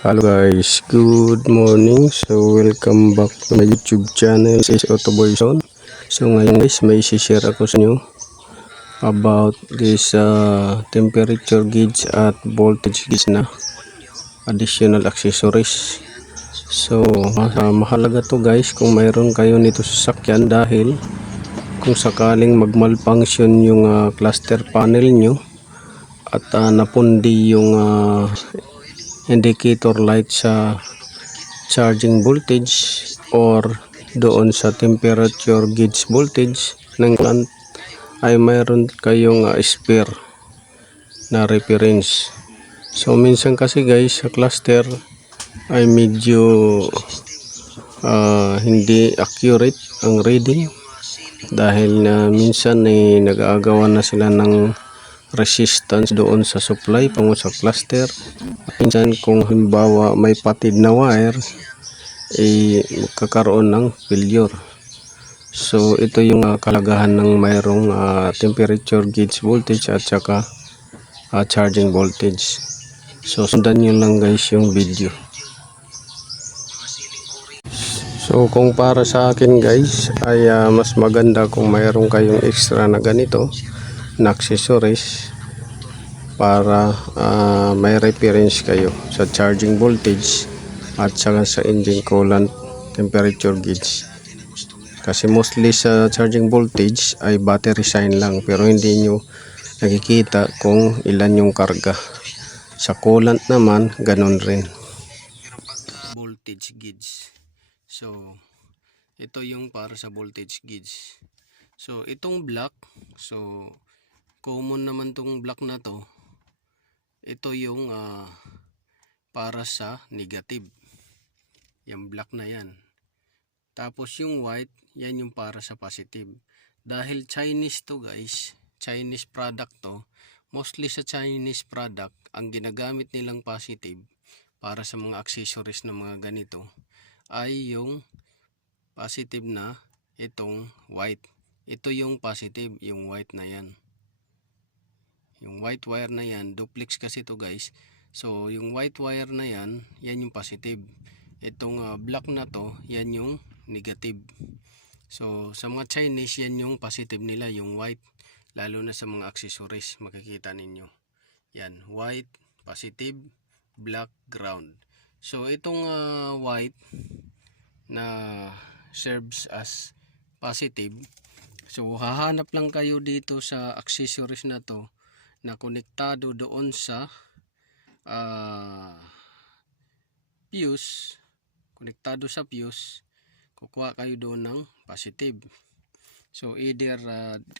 Hello guys, good morning. So welcome back to my YouTube channel. This is Autoboy Zone. So ngayon guys, may share ako sa inyo about this temperature gauge at voltage gauge na additional accessories. So mahalaga to guys kung mayroon kayo nito sa sakyan, dahil kung sakaling magmalfunction yung cluster panel nyo at napundi yung indicator light sa charging voltage or doon sa temperature gauge voltage ng plant, ay mayroon kayong spare na reference. So minsan kasi guys, sa cluster ay medyo hindi accurate ang reading, dahil minsan nag-aagawan na sila ng resistance doon sa supply pango sa cluster. Minsan kung halimbawa may patid na wire, magkakaroon ng failure. So ito yung kalagahan ng mayroong temperature gauge voltage at saka charging voltage. So sundan nyo lang guys yung video. So kung para sa akin guys ay mas maganda kung mayroon kayong extra na ganito na accessories para may reference kayo sa charging voltage at saka sa engine coolant temperature gauge. Kasi mostly sa charging voltage ay battery sign lang, pero hindi nyo nakikita kung ilan yung karga. Sa coolant naman ganun rin. Voltage gauge. So ito yung para sa voltage gauge. So itong block, so common naman tong block na to. Ito yung para sa negative, yung black na yan. Tapos yung white, yan yung para sa positive. Dahil Chinese to guys, Chinese product to, mostly sa Chinese product, ang ginagamit nilang positive para sa mga accessories na mga ganito ay yung positive na itong white. Ito yung positive, yung white na yan. Yung white wire na yan, duplex kasi to guys. So yung white wire na yan, yan yung positive. Itong black na to, yan yung negative. So sa mga Chinese, yan yung positive nila, yung white. Lalo na sa mga accessories, makikita ninyo. Yan, white, positive, black, ground. So itong white na serves as positive. So hahanap lang kayo dito sa accessories na to na konektado doon sa fuse, konektado sa fuse, kukuha kayo doon ng positive. So either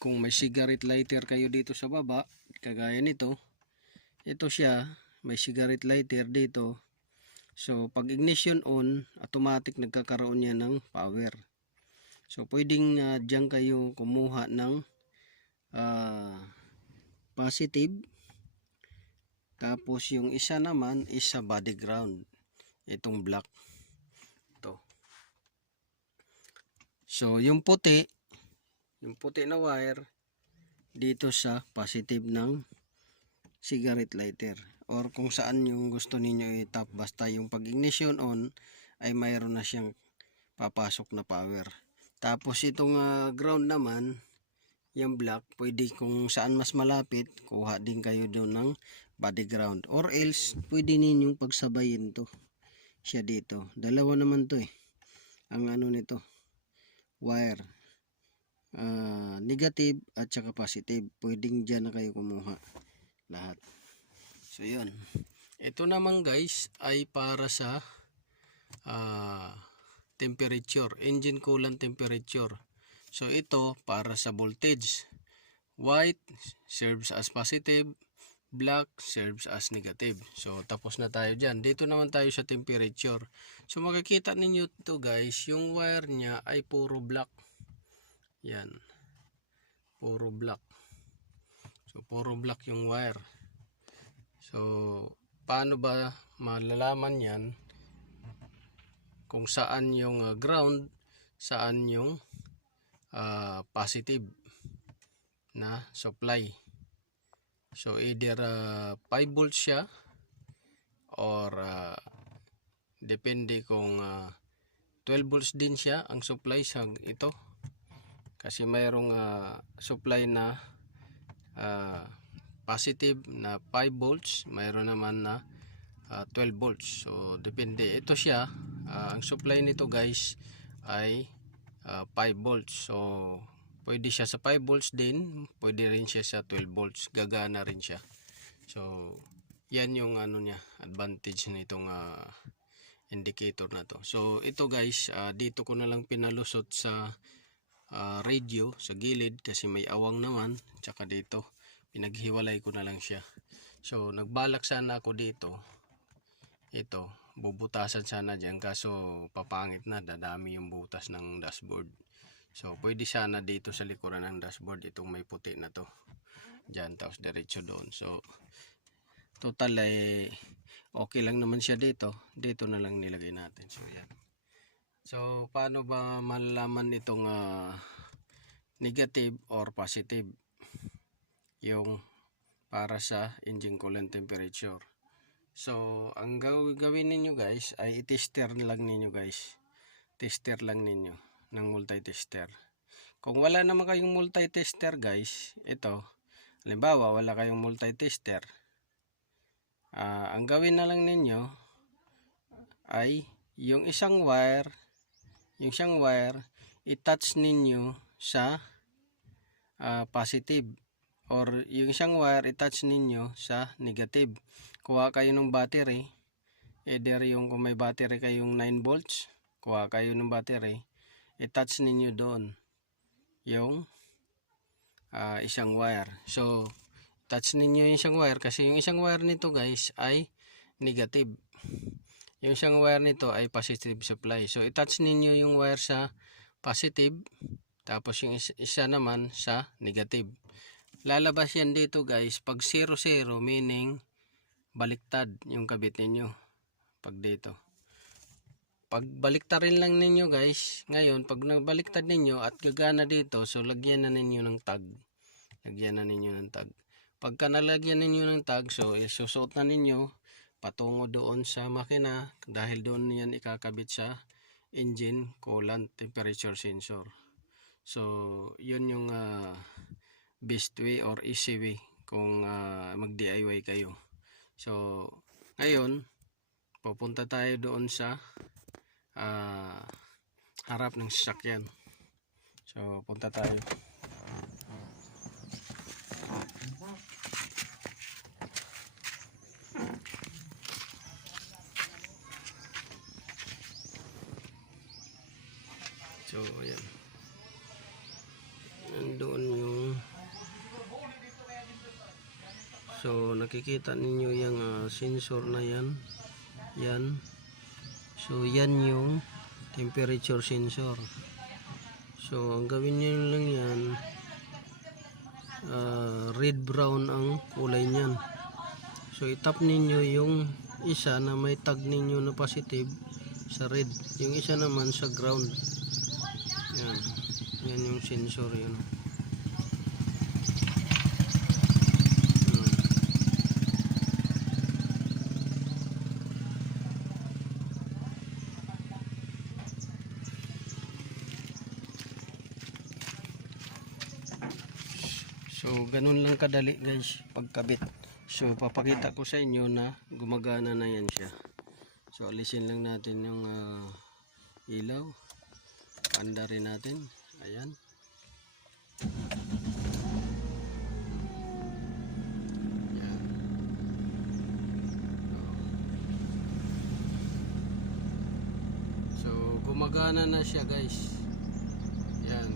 kung may cigarette lighter kayo dito sa baba, kagaya nito, ito siya, may cigarette lighter dito. So pag ignition on, automatic nagkakaroon niya ng power. So pwedeng diyan kayo kumuha ng positive. Tapos yung isa naman is sa body ground, itong black to. So yung puti na wire dito sa positive ng cigarette lighter, or kung saan yung gusto ninyo i-tap, basta yung pag ignition on ay mayroon na siyang papasok na power. Tapos itong ground naman, yung black, pwede kung saan mas malapit, kuha din kayo doon ng body ground, or else pwede ninyong pagsabayin to siya dito. Dalawa naman to ang ano nito, wire, negative at saka positive. Pwedeng dyan na kayo kumuha lahat. So yun, ito naman guys ay para sa temperature, engine coolant temperature. So ito para sa voltage. White serves as positive, black serves as negative. So tapos na tayo dyan. Dito naman tayo sa temperature. So makikita ninyo to guys, yung wire nya ay puro black. Yan, puro black. So puro black yung wire. So paano ba malalaman yan kung saan yung ground, saan yung positive na supply? So either 5 volts siya or depende kung 12 volts din siya ang supply sa ito, kasi mayroong supply na positive na 5 volts, mayroon naman na 12 volts. So depende, ito siya, ang supply nito guys ay 5 volts. So pwede siya sa 5 volts din, pwede rin siya sa 12 volts, gagana rin siya. So yan yung ano niya, advantage nitong indicator na to. So ito guys, dito ko na lang pinalusot sa radio sa gilid kasi may awang naman, tsaka dito pinaghiwalay ko na lang siya. So nagbalak sana ako dito, ito bubutasan sana dyan, kaso papangit na, dadami yung butas ng dashboard. So pwede sana dito sa likuran ng dashboard, itong may puti na to dyan, tapos diretso doon. So total ay okay lang naman siya dito, dito na lang nilagay natin. So yan. So paano ba malalaman itong negative or positive yung para sa engine coolant temperature? So ang gawin ninyo guys ay i-tester lang ninyo guys, tester lang ninyo ng multi-tester. Kung wala naman kayong multi-tester guys, ito halimbawa wala kayong multi-tester, ang gawin na lang ninyo ay yung isang wire i-touch ninyo sa positive, or yung isang wire i-touch ninyo sa negative. Kuha kayo ng battery, either yung kung may battery kayong 9 volts, kuha kayo ng battery, i-touch ninyo doon yung isang wire. So touch ninyo yung isang wire, kasi yung isang wire nito guys ay negative, yung isang wire nito ay positive supply. So i-touch ninyo yung wire sa positive, tapos yung isa naman sa negative. Lalabas yan dito guys pag 0-0, meaning baliktad yung kabit ninyo. Pag dito, pag baliktarin lang ninyo guys, ngayon pag nagbaliktad ninyo at gagana dito, so lagyan na ninyo ng tag, pagka nalagyan ninyo ng tag, so isusuot na ninyo patungo doon sa makina, dahil doon yan ikakabit sa engine coolant temperature sensor. So yun yung best way or easy way kung mag DIY kayo. So ngayon pupunta tayo doon sa harap ng sasakyan. So punta tayo. So ayan, nandoon yung, so nakikita ninyo yung sensor na yan. So yan yung temperature sensor. So ang gawin nyo lang yan, red brown ang kulay niyan. So itap ninyo yung isa na may tag ninyo na positive sa red, yung isa naman sa ground. Yan yung sensor yun. So ganun lang kadali guys pagkabit. So papakita ko sa inyo na gumagana na yan siya. So alisin lang natin yung ilaw, panda rin natin. Ayan. Ayan. So gumagana na siya guys. Ayan.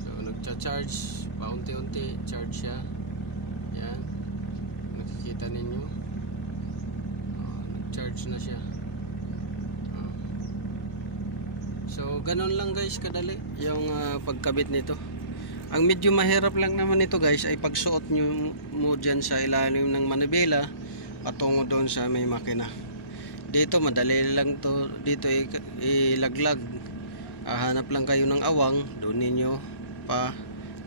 So nagcha-charge paunti-unti, charge siya. Ayan. Nakikita ninyo. Nag-charge na siya. So ganun lang guys kadali yung pagkabit nito. Ang medyo mahirap lang naman nito guys ay pagsuot nyo mo dyan sa ilalim ng manibela patungo doon sa may makina. Dito madali lang to, dito ilaglag, hanap lang kayo ng awang, doon ninyo pa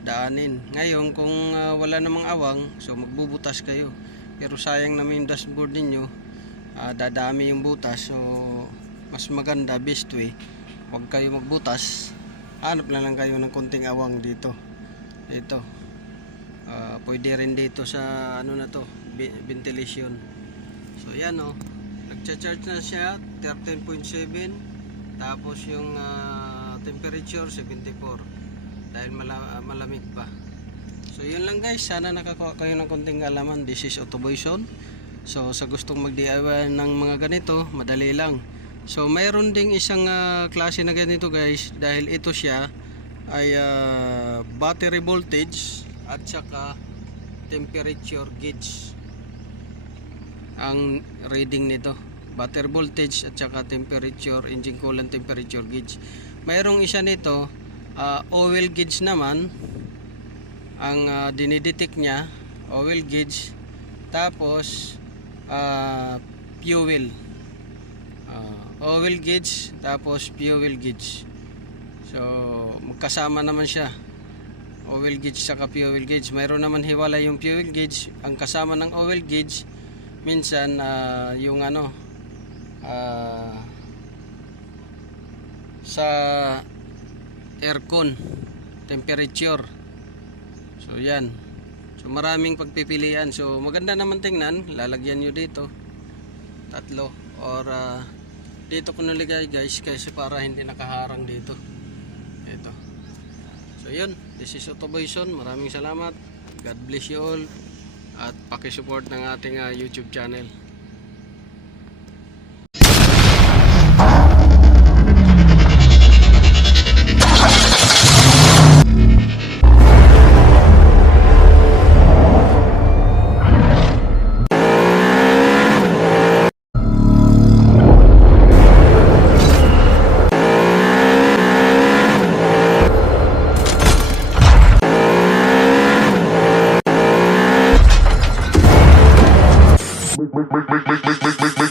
daanin. Ngayon kung wala namang awang, so magbubutas kayo, pero sayang naman yung dashboard ninyo, dadami yung butas. So mas maganda, best way, huwag kayo magbutas, hanap na lang kayo ng konting awang dito. Pwede rin dito sa ano na to, ventilation. So yan o, nagcha-charge na siya 13.7, tapos yung temperature 74 dahil malamig pa. So yun lang guys, sana nakakuha kayo ng konting alaman. This is Autoboyson. So sa gustong mag-DIY ng mga ganito, madali lang. So mayroon ding isang klase na ganito guys, dahil ito siya ay battery voltage at saka temperature gauge ang reading nito. Battery voltage at saka temperature, engine coolant temperature gauge. Mayroong isa nito, oil gauge naman ang dinidetect niya, oil gauge, tapos fuel, oil gauge, tapos fuel gauge. So magkasama naman siya, oil gauge saka fuel gauge. Mayroon naman hiwalay yung fuel gauge. Ang kasama ng oil gauge minsan yung ano, sa aircon temperature. So yan, so maraming pagpipilian. So maganda naman tingnan, lalagyan nyo dito tatlo, or dito ko naligay guys, kasi para hindi nakaharang dito. Ito. So yun, this is Autoboyson. Maraming salamat, God bless you all, at pakisupport ng ating YouTube channel. Make